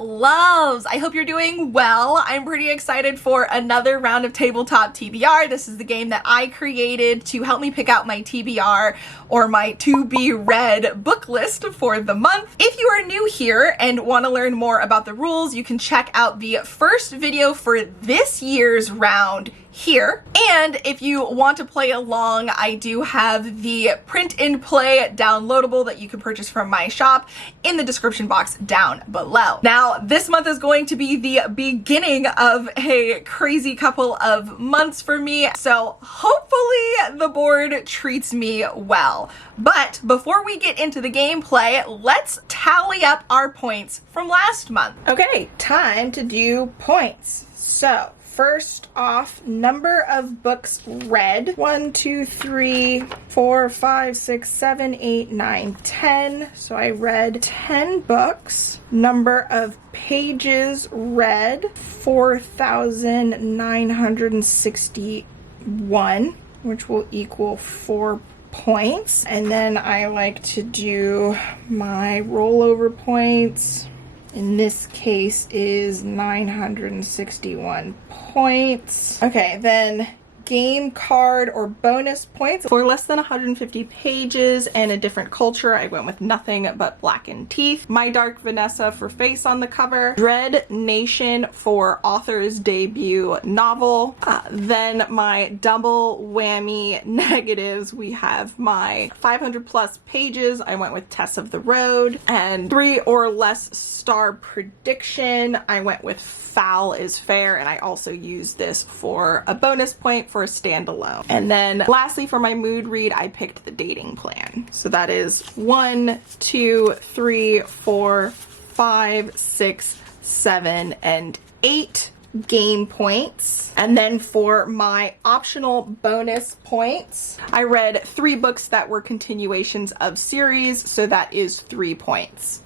loves. I hope you're doing well. I'm pretty excited for another round of tabletop TBR. This is the game that I created to help me pick out my TBR or my to be read book list for the month. If you are new here and want to learn more about the rules, you can check out the first video for this year's round here. And if you want to play along, I do have the print and play downloadable that you can purchase from my shop in the description box down below. Now, this month is going to be the beginning of a crazy couple of months for me, so hopefully the board treats me well. But before we get into the gameplay, let's tally up our points from last month. Okay, time to do points. So first off, number of books read. 1, 2, 3, 4, 5, 6, 7, 8, 9, 10. So I read 10 books. Number of pages read, 4,961, which will equal 4 points. And then I like to do my rollover points. In this case is 961 points. Okay, then game card or bonus points. For less than 150 pages and a different culture, I went with Nothing But Blackened Teeth. My Dark Vanessa for face on the cover. Dread Nation for author's debut novel. Then my double whammy negatives, we have my 500 plus pages. I went with Tess of the Road. And 3 or less star prediction, I went with Foul is Fair, and I also used this for a bonus point for a standalone. And then lastly, for my mood read, I picked The Dating Plan. So that is 1, 2, 3, 4, 5, 6, 7, and 8 game points. And then for my optional bonus points, I read 3 books that were continuations of series, so that is 3 points.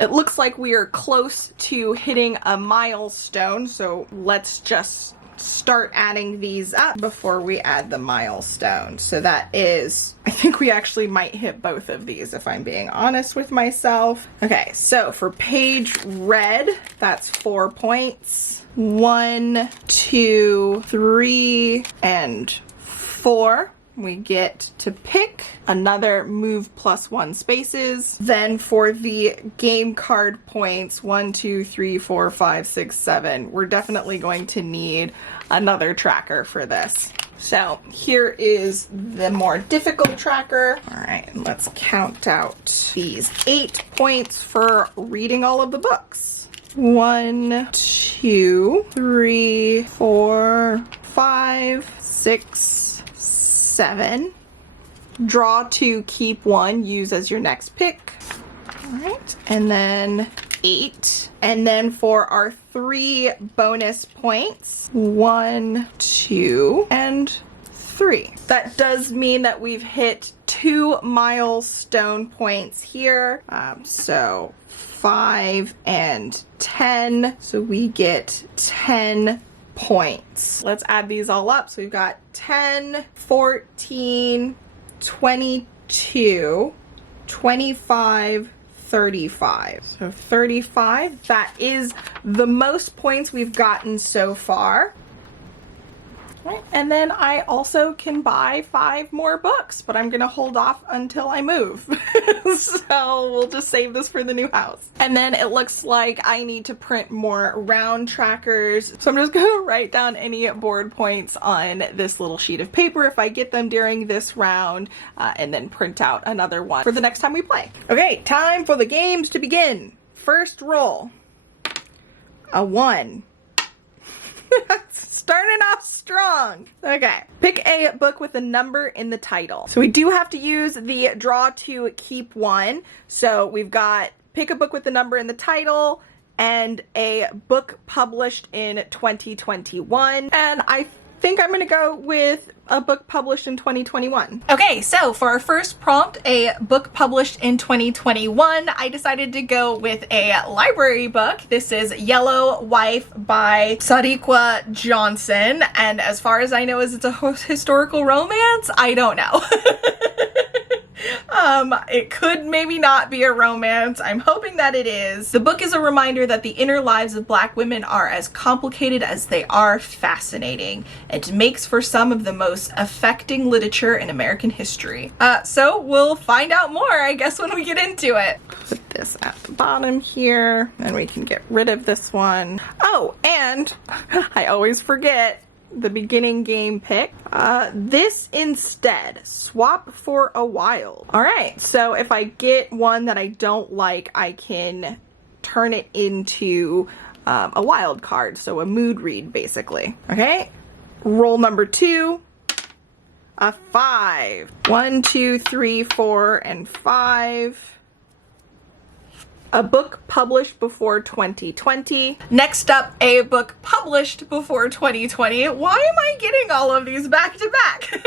It looks like we are close to hitting a milestone, so let's just start adding these up before we add the milestone. So that is, I think we actually might hit both of these if I'm being honest with myself. Okay, so for page read, that's 4 points. 1, 2, 3, and 4. We get to pick another move +1 spaces. Then for the game card points, 1, 2, 3, 4, 5, 6, 7, we're definitely going to need another tracker for this. So here is the more difficult tracker. All right, let's count out these 8 points for reading all of the books. 1, 2, 3, 4, 5, 6, 7. Draw 2, keep 1, use as your next pick. All right, and then 8. And then for our 3 bonus points, 1, 2, and 3. That does mean that we've hit 2 milestone points here. So 5 and 10. So we get 10 points. Let's add these all up. So we've got 10, 14, 22, 25, 35. So 35, that is the most points we've gotten so far. Right. And then I also can buy 5 more books, but I'm gonna hold off until I move. So we'll just save this for the new house. And then it looks like I need to print more round trackers. So I'm just gonna write down any board points on this little sheet of paper if I get them during this round, and then print out another one for the next time we play. Okay, time for the games to begin. First roll, a 1. Starting off strong. Okay, pick a book with a number in the title. So we do have to use the draw 2, keep 1. So we've got pick a book with a number in the title and a book published in 2021. And I think I'm gonna go with a book published in 2021. Okay, so for our first prompt, a book published in 2021, I decided to go with a library book. This is Yellow Wife by Sadiqa Johnson, and as far as I know, is it's a historical romance? I don't know. It could maybe not be a romance. I'm hoping that it is. The book is a reminder that the inner lives of Black women are as complicated as they are fascinating. It makes for some of the most affecting literature in American history. So we'll find out more, I guess, when we get into it. Put this at the bottom here, and we can get rid of this one. Oh, and I always forget the beginning game pick. This instead, swap for a wild. All right, so if I get one that I don't like, I can turn it into a wild card, so a mood read basically. Okay, roll number 2, a 5. 1, 2, 3, 4, and 5. A book published before 2020. Next up, a book published before 2020. Why am I getting all of these back to back?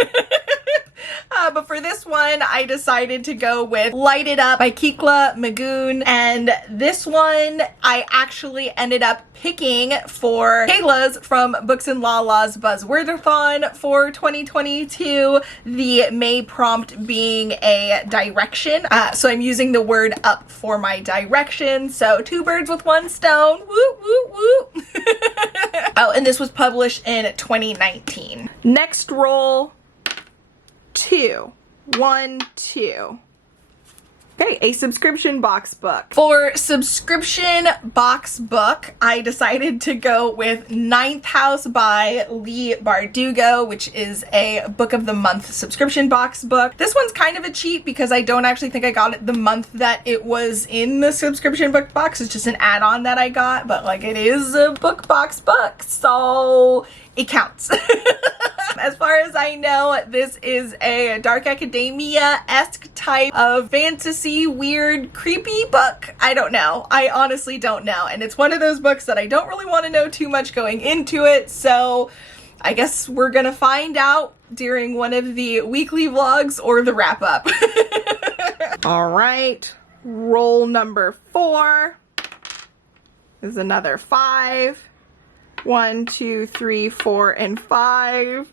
But for this one, I decided to go with Light It Up by Kikla Magoon. And this one, I actually ended up picking for Kayla's from Books and Lala's Buzzwordathon for 2022. The May prompt being a direction. So I'm using the word up for my direction. So 2 birds with 1 stone. Woo, woo, woo. Oh, and this was published in 2019. Next roll. 2. 1, 2. Okay, a subscription box book. For subscription box book, I decided to go with Ninth House by Lee Bardugo, which is a Book of the Month subscription box book. This one's kind of a cheat because I don't actually think I got it the month that it was in the subscription book box. It's just an add-on that I got, but like it is a book box book, so it counts. As far as I know, this is a dark academia-esque type of fantasy, weird, creepy book. I don't know. I honestly don't know. And it's one of those books that I don't really want to know too much going into it. So I guess we're gonna find out during one of the weekly vlogs or the wrap up. All right, roll number 4 is another 5. 1, 2, 3, 4, and 5.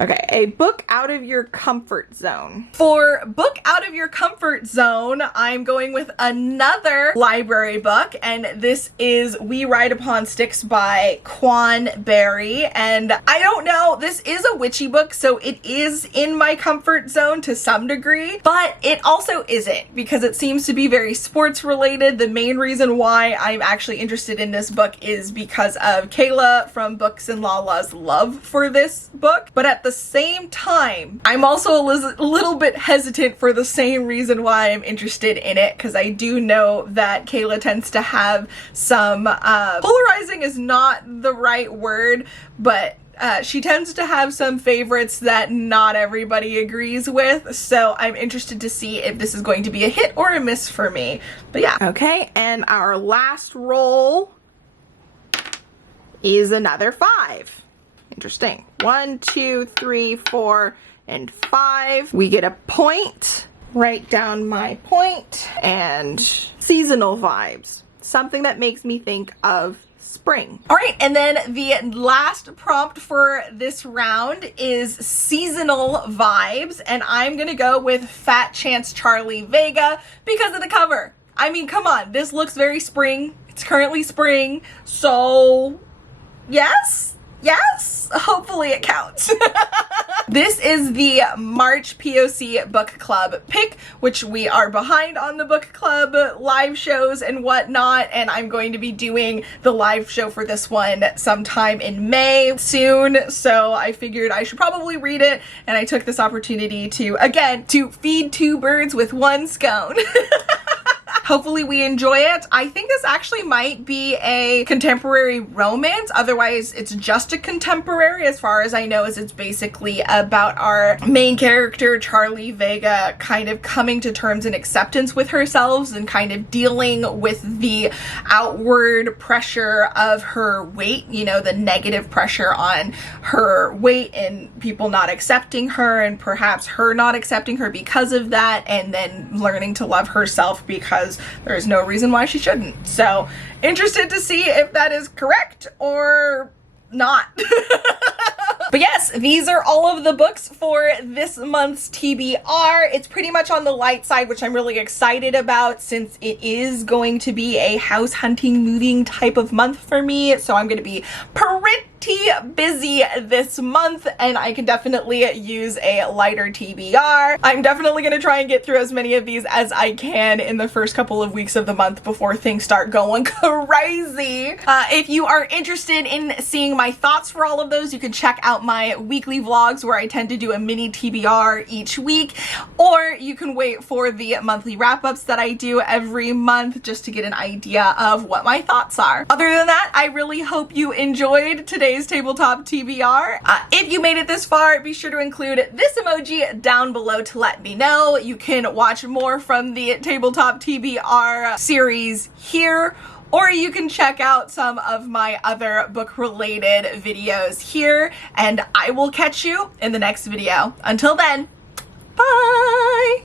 Okay, a book out of your comfort zone. For book out of your comfort zone, I'm going with another library book, and this is We Ride Upon Sticks by Quan Berry. And I don't know, this is a witchy book, so it is in my comfort zone to some degree, but it also isn't because it seems to be very sports related. The main reason why I'm actually interested in this book is because of Kayla from Books and Lala's love for this book, but at the same time, I'm also a little bit hesitant for the same reason why I'm interested in it, because I do know that Kayla tends to have some, polarizing is not the right word, but she tends to have some favorites that not everybody agrees with, so I'm interested to see if this is going to be a hit or a miss for me. But yeah. Okay, and our last roll is another 5. Interesting. 1, 2, 3, 4, and 5. We get a point. Write down my point. And seasonal vibes. Something that makes me think of spring. All right, and then the last prompt for this round is seasonal vibes, and I'm gonna go with Fat Chance Charlie Vega because of the cover. I mean, come on, this looks very spring. It's currently spring, so yes? Yes, hopefully it counts. This is the March POC Book Club pick, which we are behind on the book club live shows and whatnot, and I'm going to be doing the live show for this one sometime in May soon, so I figured I should probably read it, and I took this opportunity to, again, to feed 2 birds with 1 scone. Hopefully we enjoy it. I think this actually might be a contemporary romance. Otherwise, it's just a contemporary. As far as I know, is it's basically about our main character, Charlie Vega, kind of coming to terms and acceptance with herself and kind of dealing with the outward pressure of her weight, you know, the negative pressure on her weight and people not accepting her and perhaps her not accepting her because of that, and then learning to love herself because there is no reason why she shouldn't. So interested to see if that is correct or not. But yes, these are all of the books for this month's TBR. It's pretty much on the light side, which I'm really excited about since it is going to be a house hunting, moving type of month for me. So I'm going to be pretty busy this month, and I can definitely use a lighter TBR. I'm definitely going to try and get through as many of these as I can in the first couple of weeks of the month before things start going crazy. If you are interested in seeing my thoughts for all of those, you can check out my weekly vlogs where I tend to do a mini TBR each week, or you can wait for the monthly wrap-ups that I do every month just to get an idea of what my thoughts are. Other than that, I really hope you enjoyed today's tabletop TBR. If you made it this far, be sure to include this emoji down below to let me know. You can watch more from the tabletop TBR series here, or you can check out some of my other book related videos here, and I will catch you in the next video. Until then, bye!